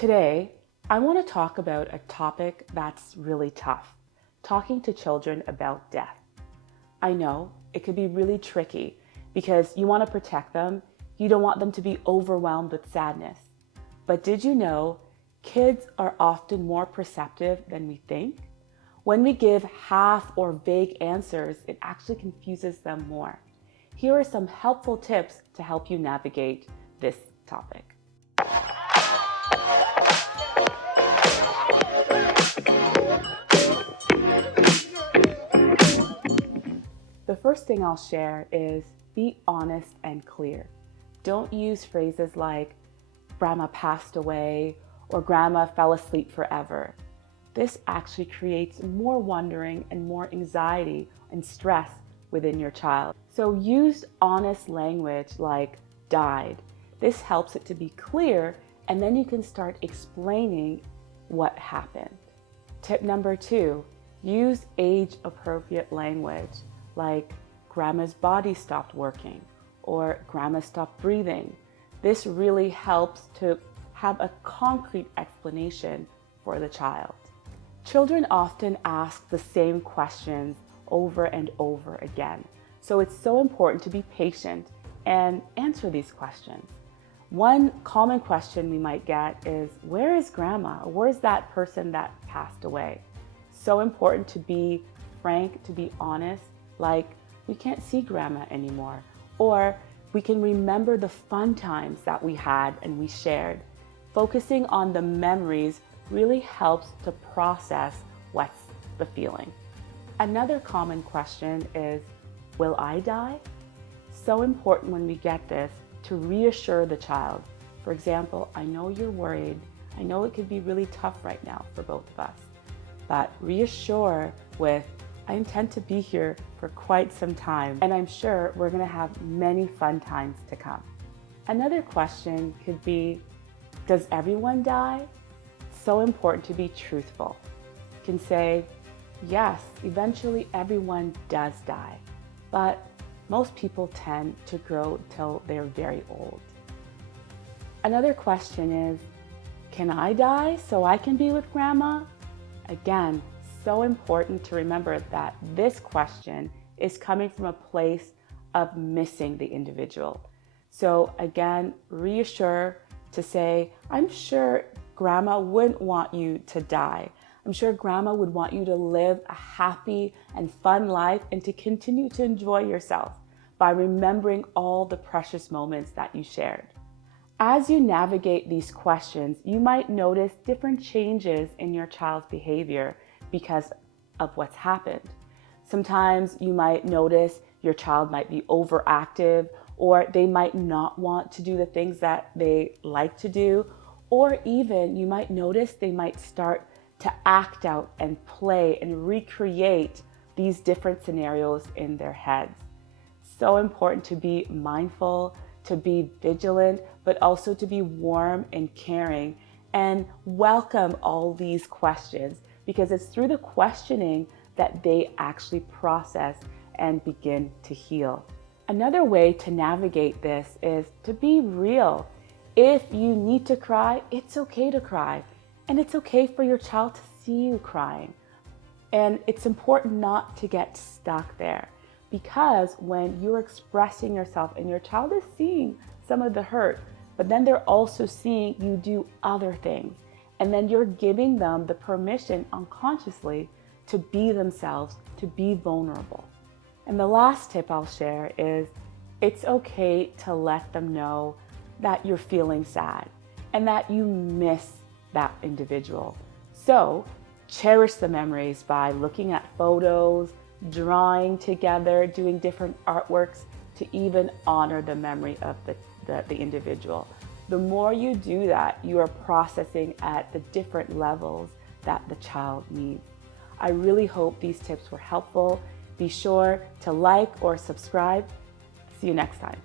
Today, I want to talk about a topic that's really tough, talking to children about death. I know it could be really tricky because you want to protect them. You don't want them to be overwhelmed with sadness. But did you know kids are often more perceptive than we think? When we give half or vague answers, it actually confuses them more. Here are some helpful tips to help you navigate this topic. The first thing I'll share is be honest and clear. Don't use phrases like grandma passed away or grandma fell asleep forever. This actually creates more wondering and more anxiety and stress within your child. So use honest language like died. This helps it to be clear, and then you can start explaining what happened. Tip number 2, use age-appropriate language like grandma's body stopped working or grandma stopped breathing. This really helps to have a concrete explanation for the child. Children often ask the same questions over and over again, so it's so important to be patient and answer these questions. One common question we might get is, where is grandma? Where's that person that passed away? So important to be frank, to be honest, like we can't see grandma anymore, or we can remember the fun times that we had and we shared. Focusing on the memories really helps to process what's the feeling. Another common question is, will I die? So important when we get this to reassure the child. For example, I know you're worried. I know it could be really tough right now for both of us, but reassure with, I intend to be here for quite some time, and I'm sure we're gonna have many fun times to come. Another question could be, does everyone die? So important to be truthful. You can say, yes, eventually everyone does die, but most people tend to grow till they're very old. Another question is, can I die so I can be with grandma? Again, so important to remember that this question is coming from a place of missing the individual. So again, reassure to say, I'm sure grandma wouldn't want you to die. I'm sure grandma would want you to live a happy and fun life and to continue to enjoy yourself by remembering all the precious moments that you shared. As you navigate these questions, you might notice different changes in your child's behavior because of what's happened. Sometimes you might notice your child might be overactive, or they might not want to do the things that they like to do, or even you might notice they might start to act out and play and recreate these different scenarios in their heads. So important to be mindful, to be vigilant, but also to be warm and caring and welcome all these questions, because it's through the questioning that they actually process and begin to heal. Another way to navigate this is to be real. If you need to cry, it's okay to cry. And it's okay for your child to see you crying. And it's important not to get stuck there, because when you're expressing yourself and your child is seeing some of the hurt, but then they're also seeing you do other things. And then you're giving them the permission unconsciously to be themselves, to be vulnerable. And the last tip I'll share is it's okay to let them know that you're feeling sad and that you miss that individual. So cherish the memories by looking at photos, drawing together, doing different artworks to even honor the memory of the individual. The more you do that, you are processing at the different levels that the child needs. I really hope these tips were helpful. Be sure to like or subscribe. See you next time.